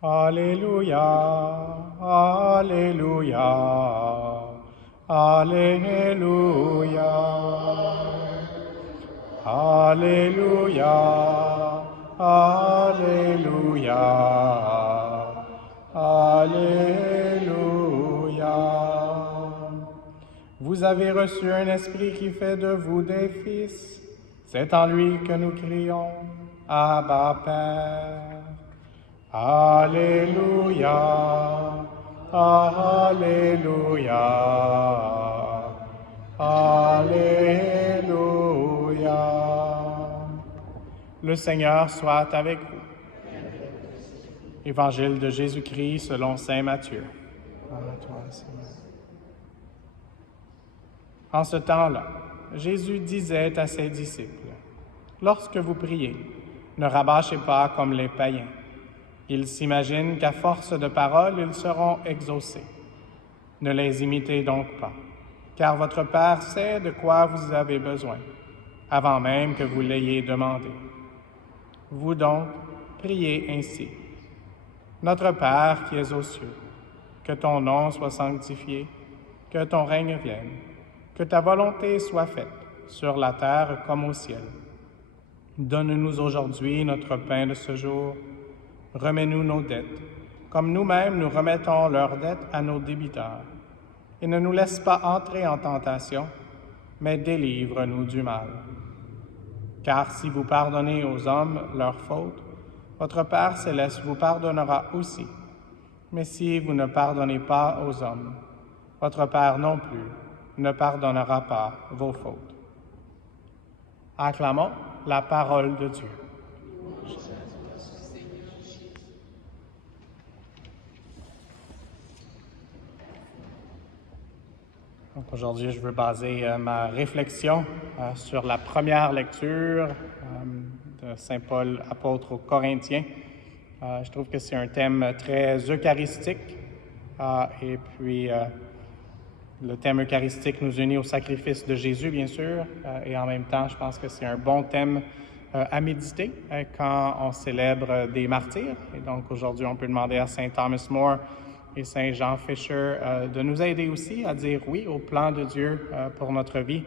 Alléluia, Alléluia, Alléluia, Alléluia, Alléluia, Alléluia. Vous avez reçu un esprit qui fait de vous des fils. C'est en lui que nous crions, Abba Père. Alléluia, Alléluia, Alléluia. Le Seigneur soit avec vous. Évangile de Jésus-Christ selon saint Matthieu. À toi, Seigneur. En ce temps-là, Jésus disait à ses disciples, « Lorsque vous priez, ne rabâchez pas comme les païens. Ils s'imaginent qu'à force de paroles, ils seront exaucés. Ne les imitez donc pas, car votre Père sait de quoi vous avez besoin, avant même que vous l'ayez demandé. Vous donc, priez ainsi. Notre Père qui es aux cieux, que ton nom soit sanctifié, que ton règne vienne, que ta volonté soit faite, sur la terre comme au ciel. Donne-nous aujourd'hui notre pain de ce jour. Remets-nous nos dettes, comme nous-mêmes nous remettons leurs dettes à nos débiteurs. Et ne nous laisse pas entrer en tentation, mais délivre-nous du mal. Car si vous pardonnez aux hommes leurs fautes, votre Père céleste vous pardonnera aussi. Mais si vous ne pardonnez pas aux hommes, votre Père non plus ne pardonnera pas vos fautes. Acclamons la parole de Dieu. Donc aujourd'hui, je veux baser ma réflexion sur la première lecture de Saint Paul, apôtre aux Corinthiens. Je trouve que c'est un thème très eucharistique et puis le thème eucharistique nous unit au sacrifice de Jésus, bien sûr, et en même temps, je pense que c'est un bon thème à méditer quand on célèbre des martyrs. Et donc aujourd'hui, on peut demander à Saint Thomas More et Saint Jean Fisher de nous aider aussi à dire oui au plan de Dieu pour notre vie.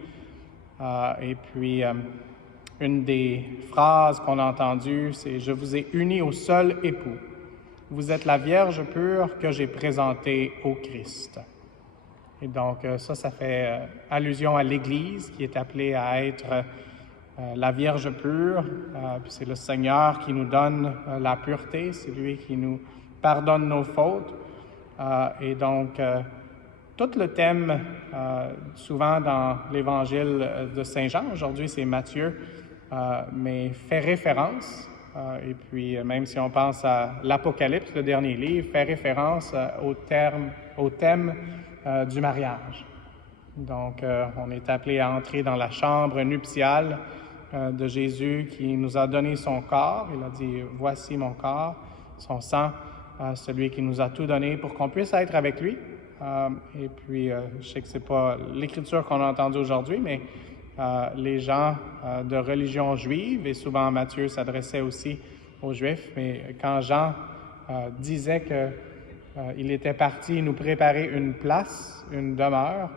Et puis, une des phrases qu'on a entendues, c'est « Je vous ai unis au seul époux. Vous êtes la Vierge pure que j'ai présentée au Christ. » Et donc, ça fait allusion à l'Église qui est appelée à être la Vierge pure. Puis c'est le Seigneur qui nous donne la pureté, c'est lui qui nous pardonne nos fautes. Et donc, tout le thème, souvent dans l'Évangile de Saint Jean, aujourd'hui c'est Matthieu, mais fait référence, et puis même si on pense à l'Apocalypse, le dernier livre, fait référence au thème du mariage. Donc, on est appelé à entrer dans la chambre nuptiale de Jésus qui nous a donné son corps. Il a dit « Voici mon corps, son sang, celui qui nous a tout donné pour qu'on puisse être avec lui. » Et puis, je sais que ce n'est pas l'écriture qu'on a entendue aujourd'hui, mais les gens de religion juive, et souvent Matthieu s'adressait aussi aux Juifs, mais quand Jean disait qu'il était parti nous préparer une place, une demeure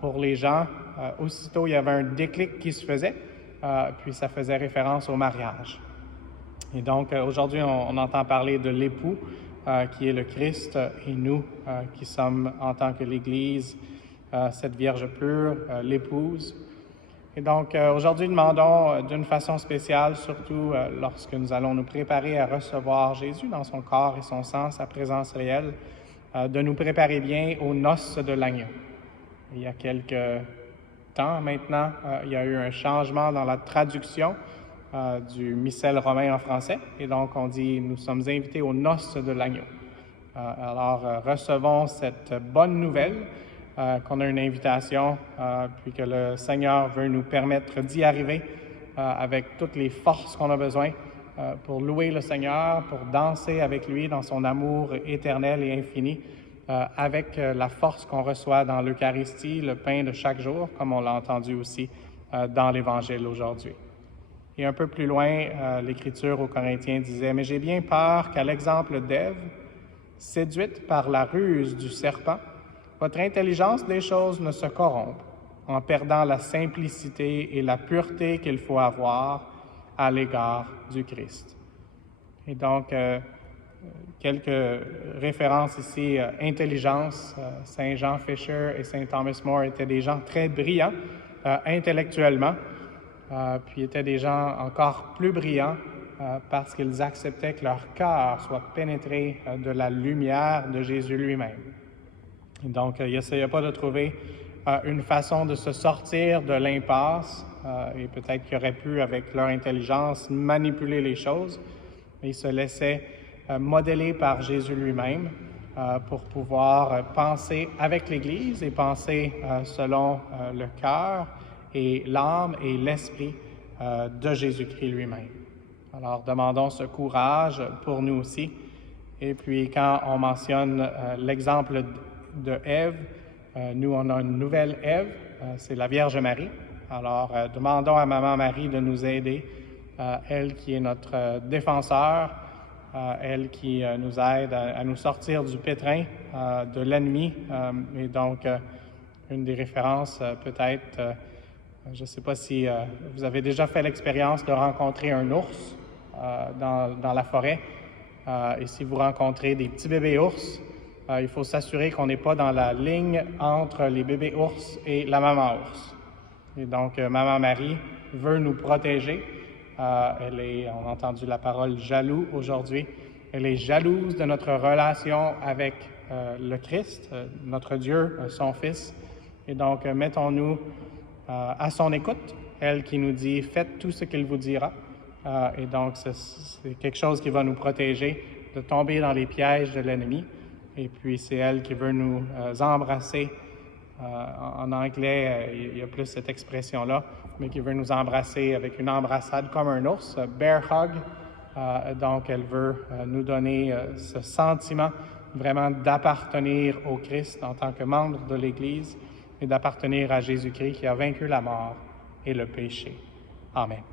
pour les gens, aussitôt il y avait un déclic qui se faisait, puis ça faisait référence au mariage. Et donc aujourd'hui, on entend parler de l'époux qui est le Christ et nous qui sommes en tant que l'Église, cette Vierge pure, l'épouse. Et donc, aujourd'hui, demandons d'une façon spéciale, surtout lorsque nous allons nous préparer à recevoir Jésus dans son corps et son sang, sa présence réelle, de nous préparer bien aux noces de l'agneau. Il y a quelques temps maintenant, il y a eu un changement dans la traduction du missel romain en français, et donc on dit « Nous sommes invités aux noces de l'agneau ». Alors, recevons cette bonne nouvelle, qu'on a une invitation, puis que le Seigneur veut nous permettre d'y arriver avec toutes les forces qu'on a besoin pour louer le Seigneur, pour danser avec lui dans son amour éternel et infini, avec la force qu'on reçoit dans l'Eucharistie, le pain de chaque jour, comme on l'a entendu aussi dans l'Évangile aujourd'hui. Et un peu plus loin, l'Écriture aux Corinthiens disait « Mais j'ai bien peur qu'à l'exemple d'Ève, séduite par la ruse du serpent, votre intelligence des choses ne se corrompe en perdant la simplicité et la pureté qu'il faut avoir à l'égard du Christ. » Et donc, quelques références ici. Intelligence, Saint Jean Fisher et Saint Thomas More étaient des gens très brillants intellectuellement, puis étaient des gens encore plus brillants parce qu'ils acceptaient que leur cœur soit pénétré de la lumière de Jésus lui-même. Et donc, ils n'essayaient pas de trouver une façon de se sortir de l'impasse, et peut-être qu'ils auraient pu, avec leur intelligence, manipuler les choses, mais ils se laissaient modeler par Jésus lui-même pour pouvoir penser avec l'Église et penser selon le cœur et l'âme et l'esprit de Jésus-Christ lui-même. Alors, demandons ce courage pour nous aussi. Et puis, quand on mentionne l'exemple de Ève, nous, on a une nouvelle Ève, c'est la Vierge Marie. Alors, demandons à Maman Marie de nous aider, elle qui est notre défenseur, elle qui nous aide à nous sortir du pétrin de l'ennemi. Et donc, une des références, peut-être, je ne sais pas si vous avez déjà fait l'expérience de rencontrer un ours dans la forêt. Et si vous rencontrez des petits bébés ours, il faut s'assurer qu'on n'est pas dans la ligne entre les bébés ours et la maman ours. Et donc, Maman Marie veut nous protéger. Elle est, on a entendu la parole jaloux aujourd'hui, elle est jalouse de notre relation avec le Christ, notre Dieu, son Fils. Et donc, mettons-nous à son écoute, elle qui nous dit « Faites tout ce qu'il vous dira ». Et donc, c'est quelque chose qui va nous protéger de tomber dans les pièges de l'ennemi. Et puis, c'est elle qui veut nous embrasser. En anglais, il y a plus cette expression-là, mais qui veut nous embrasser avec une embrassade comme un ours, bear hug. Donc, elle veut nous donner ce sentiment vraiment d'appartenir au Christ en tant que membre de l'Église et d'appartenir à Jésus-Christ qui a vaincu la mort et le péché. Amen.